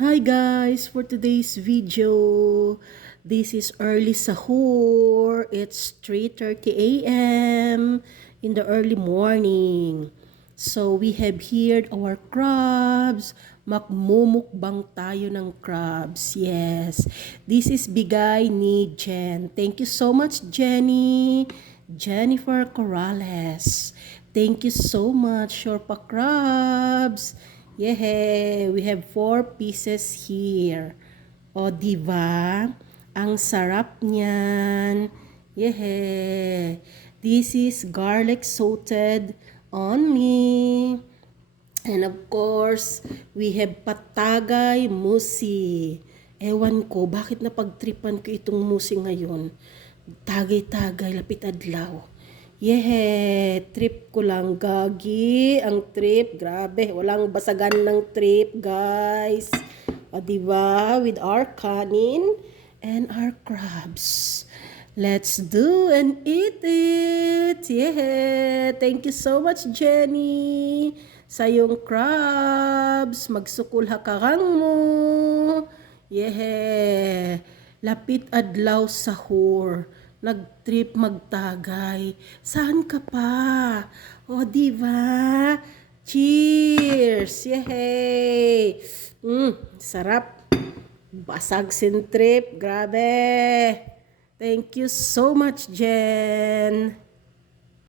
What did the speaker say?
Hi guys, for today's video, this is early sahur. It's 3:30 a.m. in the early morning. So we have here our crabs. Magmumukbang tayo ng crabs. Yes, this is bigay ni Jen. Thank you so much, Jenny. Jennifer Corrales. Thank you so much, Shorpa Crabs. Yeah, we have 4 pieces here. O, diba? Ang sarap niyan. Yeah. This is garlic sauteed only. And of course, we have patagay musi. Ewan ko, bakit napagtripan ko itong musi ngayon? Tagay-tagay, lapit adlaw. Trip ko lang, gagi. Ang trip, grabe. Walang basagan ng trip, guys. O, diba? With our kanin and our crabs. Let's do and eat it. Thank you so much, Jenny. Sa iyong crabs, magsukul hakarang mo. Lapit adlaw sahur. Nagtrip magtagay. Saan ka pa? O, diba? Cheers! Sarap. Basag sin trip. Grabe. Thank you so much, Jen.